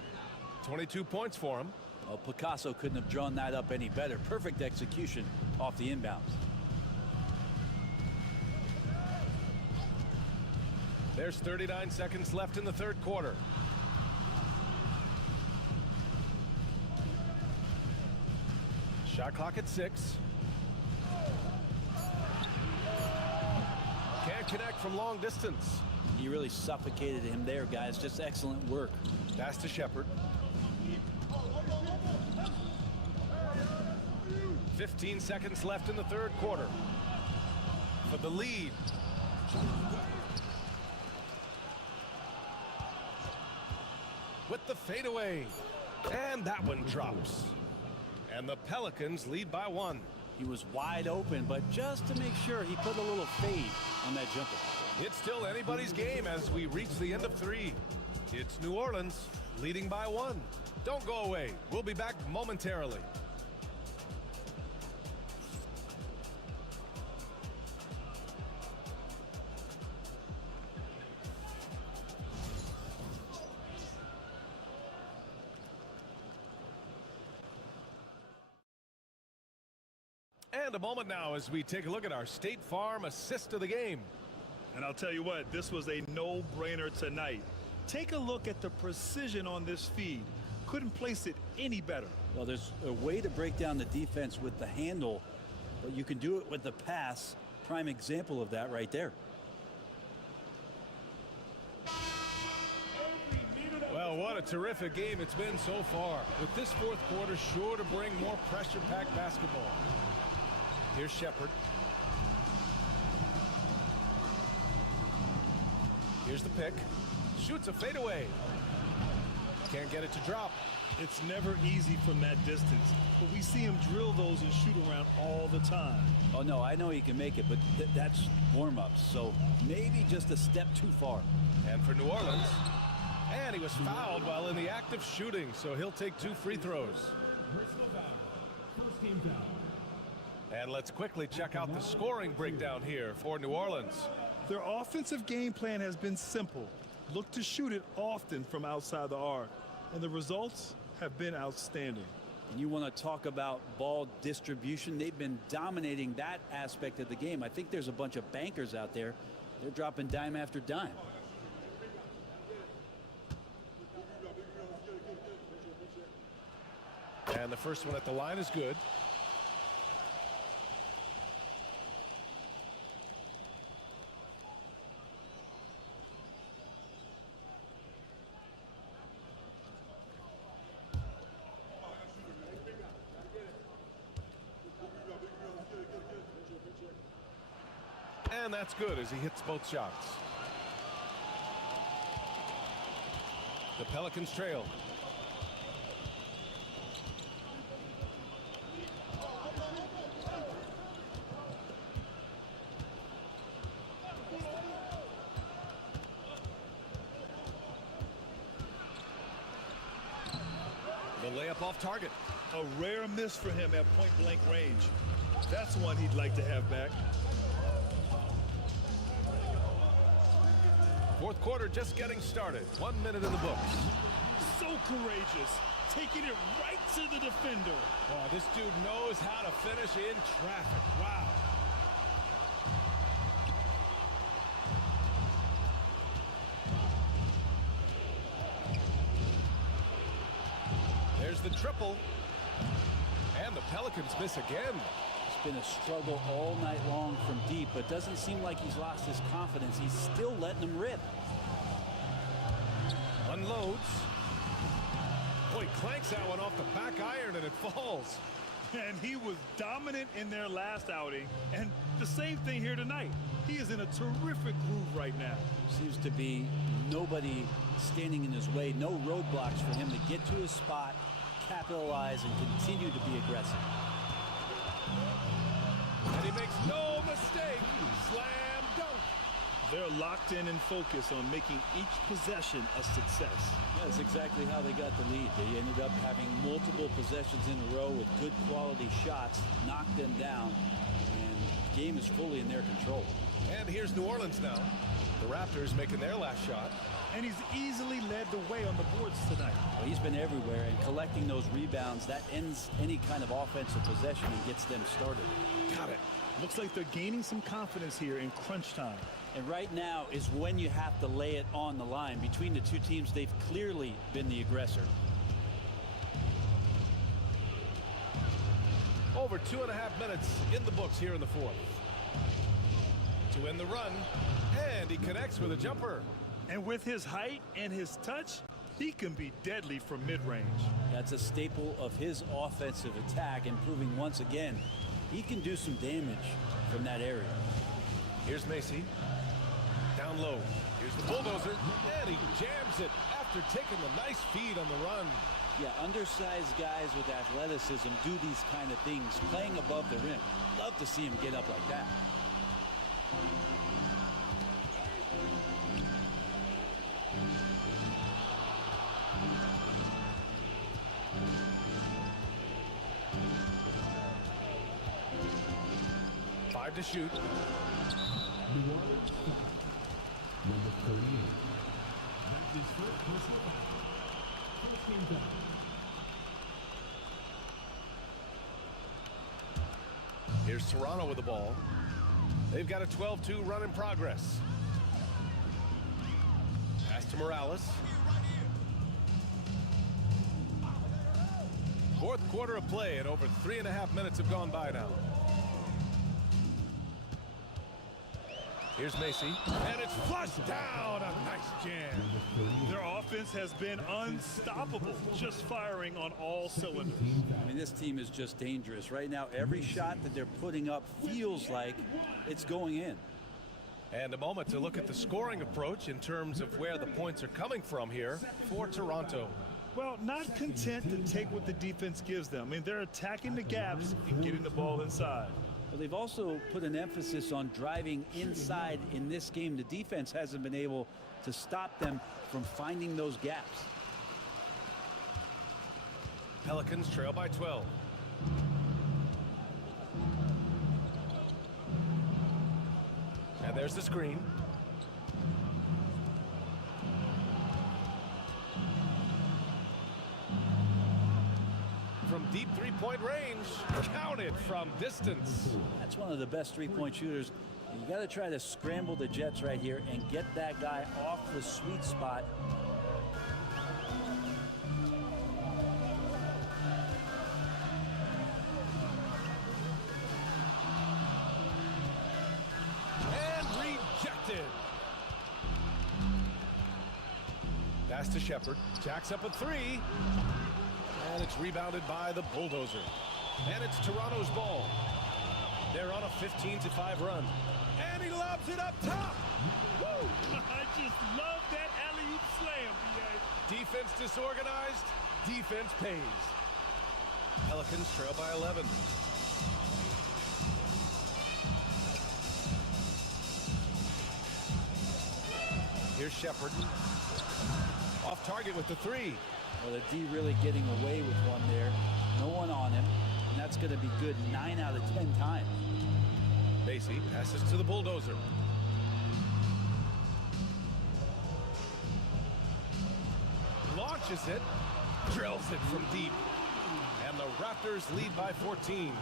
22 points for him. Well, Picasso couldn't have drawn that up any better. Perfect execution off the inbounds. There's 39 seconds left in the third quarter. Shot clock at 6. Can't connect from long distance. He really suffocated him there, guys. Just excellent work. Pass to Shepard. 15 seconds left in the third quarter. For the lead. With the fadeaway. And that one drops. And the Pelicans lead by 1. He was wide open, but just to make sure, he put a little fade on that jumper. It's still anybody's game as we reach the end of 3. It's New Orleans leading by 1. Don't go away. We'll be back momentarily. And a moment now as we take a look at our State Farm assist of the game. And I'll tell you what, this was a no-brainer tonight. Take a look at the precision on this feed. Couldn't place it any better. Well, there's a way to break down the defense with the handle, but you can do it with the pass. Prime example of that right there. Well, what What a terrific game it's been so far, with this fourth quarter sure to bring more pressure-packed basketball. Here's Shepard. Here's the pick. Shoots a fadeaway. Can't get it to drop. It's never easy from that distance, but we see him drill those and shoot around all the time. Oh, no, I know he can make it, but that's warm-ups, so maybe just a step too far. And for New Orleans, and he was fouled while in the act of shooting, so he'll take 2 free throws. Personal foul. First team foul. And let's quickly check out the scoring breakdown here for New Orleans. Their offensive game plan has been simple. Look to shoot it often from outside the arc, and the results have been outstanding. And you want to talk about ball distribution? They've been dominating that aspect of the game. I think there's a bunch of bankers out there. They're dropping dime after dime. And the first one at the line is good. And that's good as he hits both shots. The Pelicans trail. The layup off target. A rare miss for him at point-blank range. That's one he'd like to have back. Fourth quarter just getting started. 1 minute in the books. So courageous, taking it right to the defender. Oh, this dude knows how to finish in traffic. Wow. There's the triple. And the Pelicans miss again. It's been a struggle all night long from deep, but doesn't seem like he's lost his confidence. He's still letting them rip. Unloads. Boy, clanks that one off the back iron and it falls. And he was dominant in their last outing, and the same thing here tonight. He is in a terrific groove right now. Seems to be nobody standing in his way, no roadblocks for him to get to his spot, capitalize, and continue to be aggressive. And he makes no mistake. Slam dunk. They're locked in and focused on making each possession a success. Yeah, that's exactly how they got the lead. They ended up having multiple possessions in a row with good quality shots, knocked them down, and the game is fully in their control. And here's New Orleans now. The Raptors making their last shot. And he's easily led the way on the boards tonight. Well, he's been everywhere, and collecting those rebounds, that ends any kind of offensive possession and gets them started. Got it. Looks like they're gaining some confidence here in crunch time. And right now is when you have to lay it on the line. Between the two teams, they've clearly been the aggressor. Over 2.5 minutes in the books here in the fourth. To end the run, and he connects with a jumper. And with his height and his touch, he can be deadly from mid-range. That's a staple of his offensive attack, and proving once again he can do some damage from that area. Here's Macy. Down low. Here's the bulldozer. And he jams it after taking the nice feed on the run. Yeah, undersized guys with athleticism do these kind of things, playing above the rim. Love to see him get up like that. Five to shoot. New Orleans, number 38. That's his first personal foul. First team foul. Here's Toronto with the ball. They've got a 12-2 run in progress. Pass to Morales. Fourth quarter of play, and over 3.5 minutes have gone by now. Here's Macy, and it's flushed down. A nice jam. Their offense has been unstoppable, just firing on all cylinders. I mean, this team is just dangerous. Right now, every shot that they're putting up feels like it's going in. And a moment to look at the scoring approach in terms of where the points are coming from here for Toronto. Well, not content to take what the defense gives them. I mean, they're attacking the gaps and getting the ball inside. But they've also put an emphasis on driving inside in this game. The defense hasn't been able to stop them from finding those gaps. Pelicans trail by 12. And there's the screen. From deep three-point range, counted from distance. That's one of the best three-point shooters. You got to try to scramble the Jets right here and get that guy off the sweet spot. And rejected. Pass to Shepard. Jacks up a three. And it's rebounded by the Bulldozer. And it's Toronto's ball. They're on a 15-5 run. And he lobs it up top. Woo! I just love that alley-oop slam, B.A. Defense disorganized. Defense pays. Pelicans trail by 11. Here's Shepard. Off target with the three. Well, the D really getting away with one there. No one on him. And that's going to be good 9 out of 10 times. Macy passes to the Bulldozer. Launches it. Drills it from deep. And the Raptors lead by 14.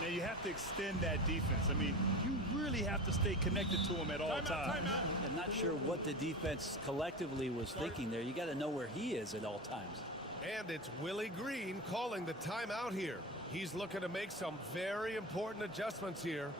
Now, you have to extend that defense. I mean, you really have to stay connected to him at all times. I'm not sure what the defense collectively was thinking there. You got to know where he is at all times. And it's Willie Green calling the timeout here. He's looking to make some very important adjustments here.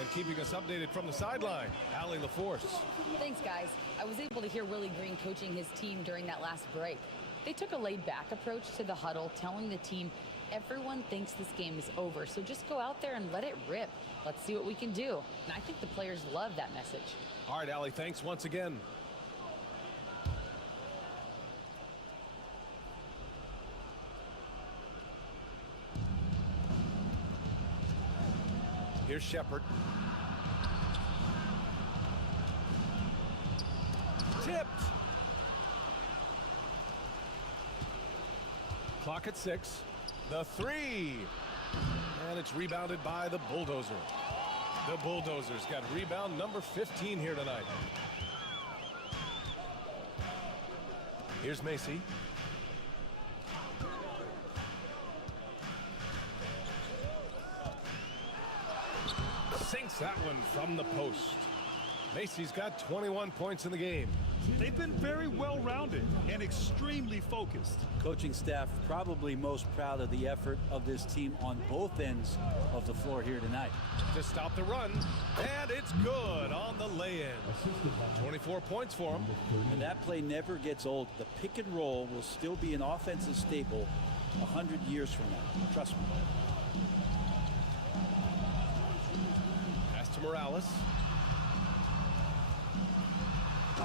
And keeping us updated from the sideline, Allie LaForce. Thanks, guys. I was able to hear Willie Green coaching his team during that last break. They took a laid-back approach to the huddle, telling the team everyone thinks this game is over, so just go out there and let it rip. Let's see what we can do. And I think the players love that message. All right, Allie, thanks once again. Here's Shepard. Tipped. Clock at 6. The three. And it's rebounded by the Bulldozer. The Bulldozers got rebound number 15 here tonight. Here's Macy. Sinks that one from the post. Macy's got 21 points in the game. They've been very well-rounded and extremely focused. Coaching staff probably most proud of the effort of this team on both ends of the floor here tonight. To stop the run, and it's good on the lay-in. 24 points for him. And that play never gets old. The pick and roll will still be an offensive staple 100 years from now. Trust me. Pass to Morales.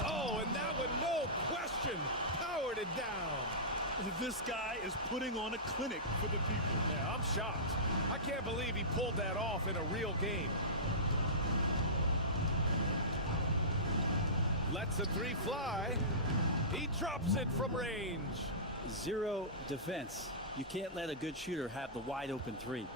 Oh, and that one, no question, powered it down. This guy is putting on a clinic for the people. Yeah, I'm shocked. I can't believe he pulled that off in a real game. Lets the three fly. He drops it from range. Zero defense. You can't let a good shooter have the wide open three.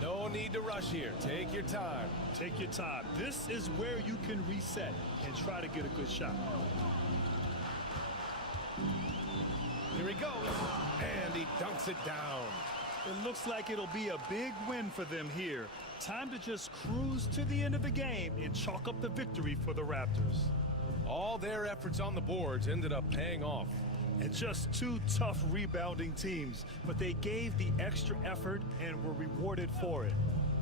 No need to rush here. Take your time. Take your time. This is where you can reset and try to get a good shot. Here he goes, and he dunks it down. It looks like it'll be a big win for them here. Time to just cruise to the end of the game and chalk up the victory for the Raptors. All their efforts on the boards ended up paying off. And just two tough rebounding teams, but they gave the extra effort and were rewarded for it.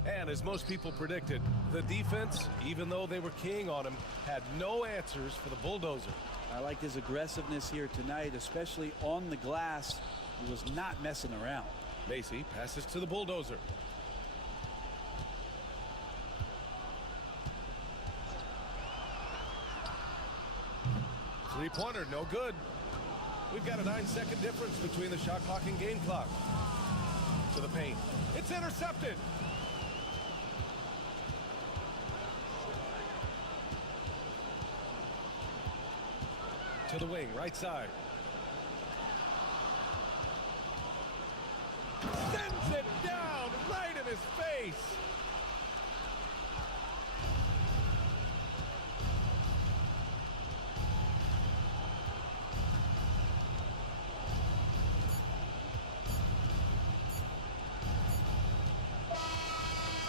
And as most people predicted, the defense, even though they were keying on him, had no answers for the bulldozer. I like his aggressiveness here tonight, especially on the glass. He was not messing around. Macy passes to the bulldozer. Three-pointer, no good. We've got a 9-second difference between the shot clock and game clock. To the paint. It's intercepted. To the wing, right side. Sends it down right in his face.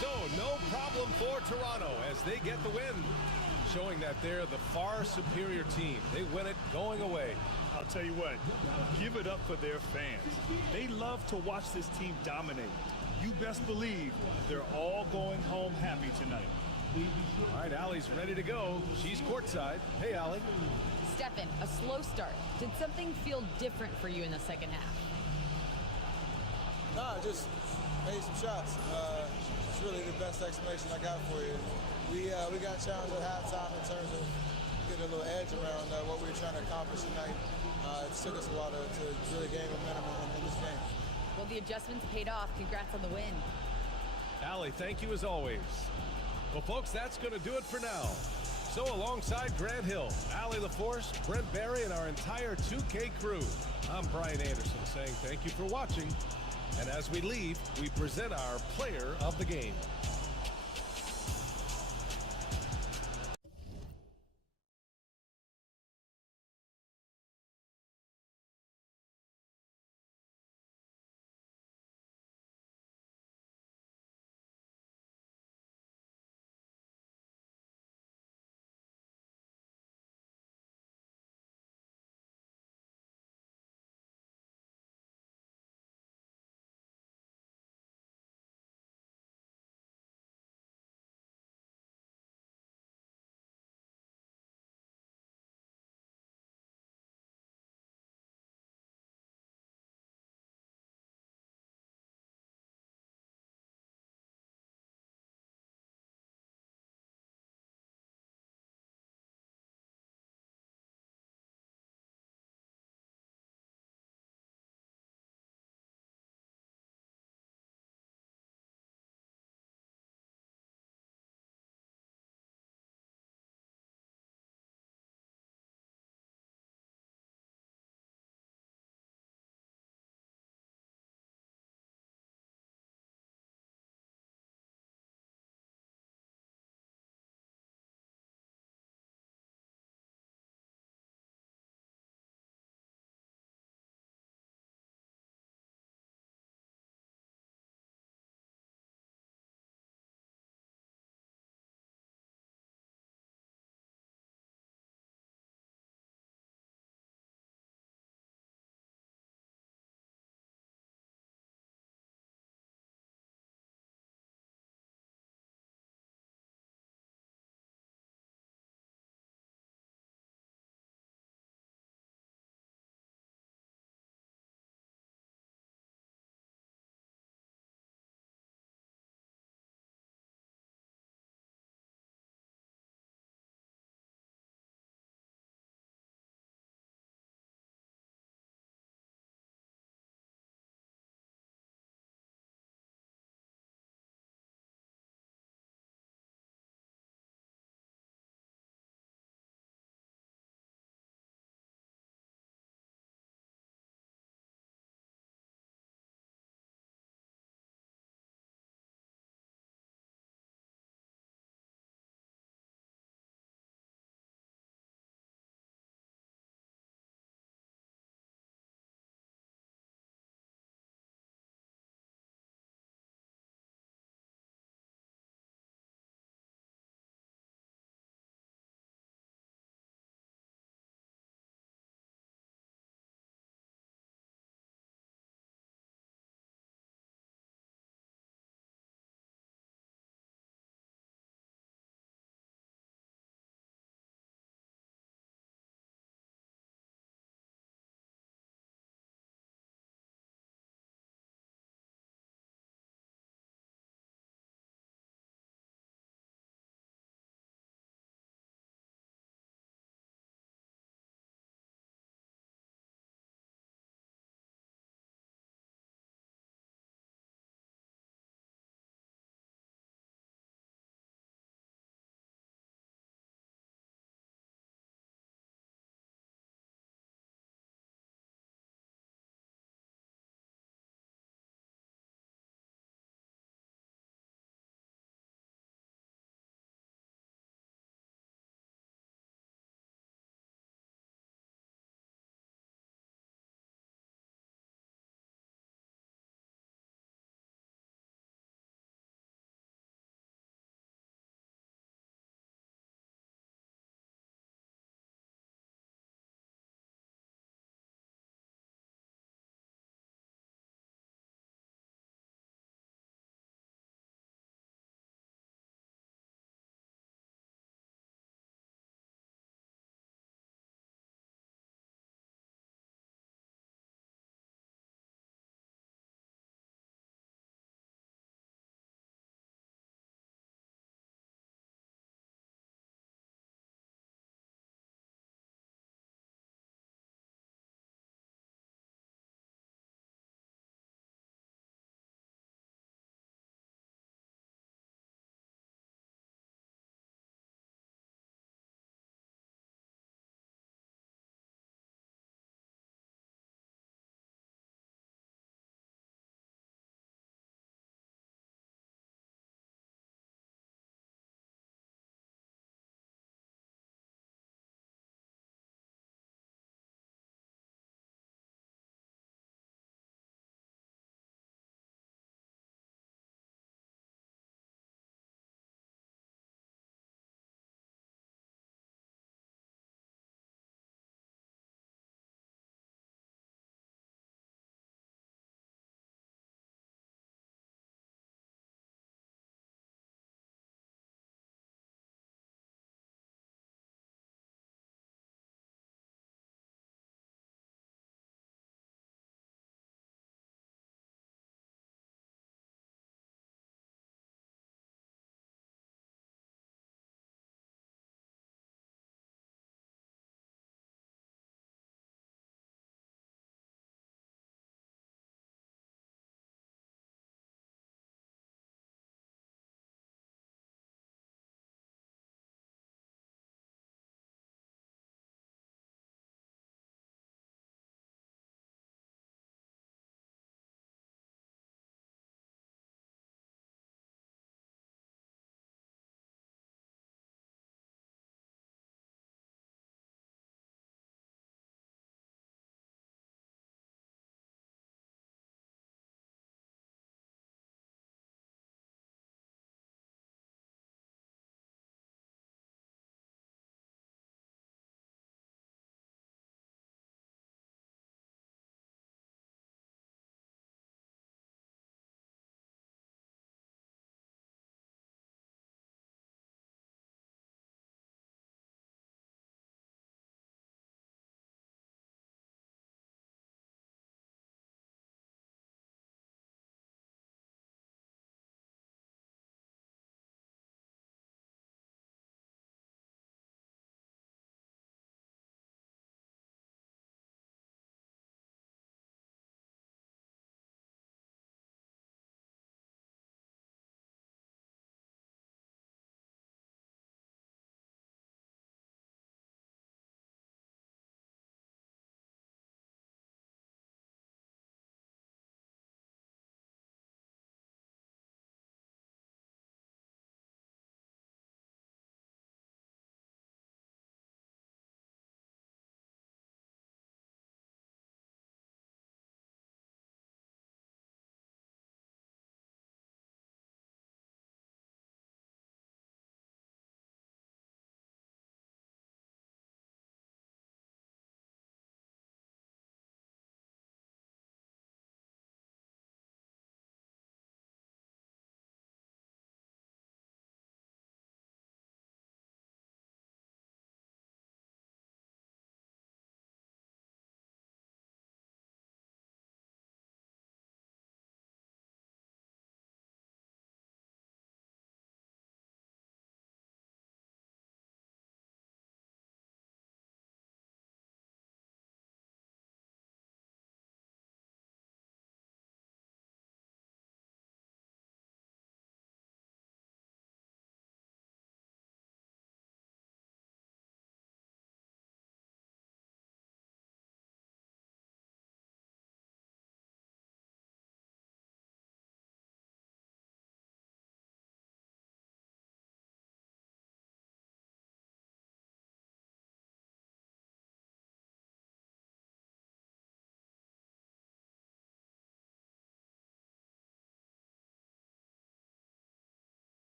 So, no problem for Toronto as they get the win, showing that they're the far superior team. They win it going away. I'll tell you what, give it up for their fans. They love to watch this team dominate. You best believe they're all going home happy tonight. All right, Allie's ready to go. She's courtside. Hey, Allie. Stephen, a slow start. Did something feel different for you in the second half? Nah, just made some shots. It's really the best explanation I got for you. We got challenged at halftime in terms of getting a little edge around what we were trying to accomplish tonight. It took us a while to really gain momentum in this game. Well, the adjustments paid off. Congrats on the win. Allie, thank you as always. Well, folks, that's going to do it for now. So alongside Grant Hill, Allie LaForce, Brent Barry, and our entire 2K crew, I'm Brian Anderson saying thank you for watching. And as we leave, we present our player of the game.